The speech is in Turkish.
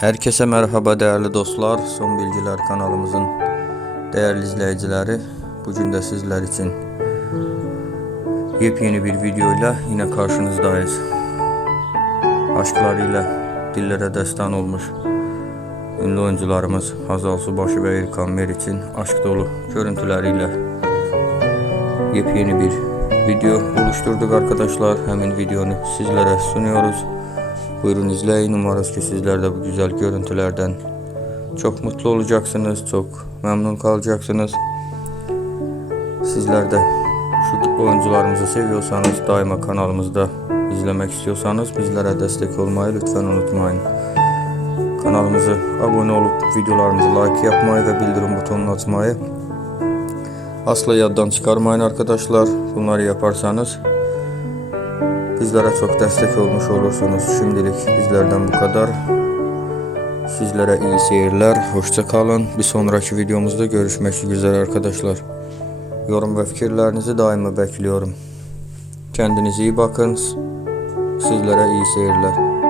Herkese merhaba değerli dostlar. Son Bilgiler kanalımızın değerli izleyicileri. Bugün de sizler için yepyeni bir videoyla yine karşınızdayız. Aşklarıyla dillere destan olmuş ünlü oyuncularımız Hazal Subaşı ve İlkan Meriç'in aşk dolu görüntüleriyle yepyeni bir video oluşturduk arkadaşlar. Hemen videonu sizlere sunuyoruz. Buyurun izleyin. Umarız ki sizler de bu güzel görüntülerden çok mutlu olacaksınız. Çok memnun kalacaksınız. Sizler de şu oyuncularımızı seviyorsanız daima kanalımızda izlemek istiyorsanız bizlere destek olmayı lütfen unutmayın. Kanalımızı abone olup videolarımızı like yapmayı ve bildirim butonunu açmayı asla yaddan çıkarmayın arkadaşlar. Bunları yaparsanız bizlere çok destek olmuş olursunuz. Şimdilik bizlerden bu kadar. Sizlere iyi seyirler. Hoşça kalın. Bir sonraki videomuzda görüşmek üzere arkadaşlar. Yorum ve fikirlerinizi daima bekliyorum. Kendinize iyi bakın. Sizlere iyi seyirler.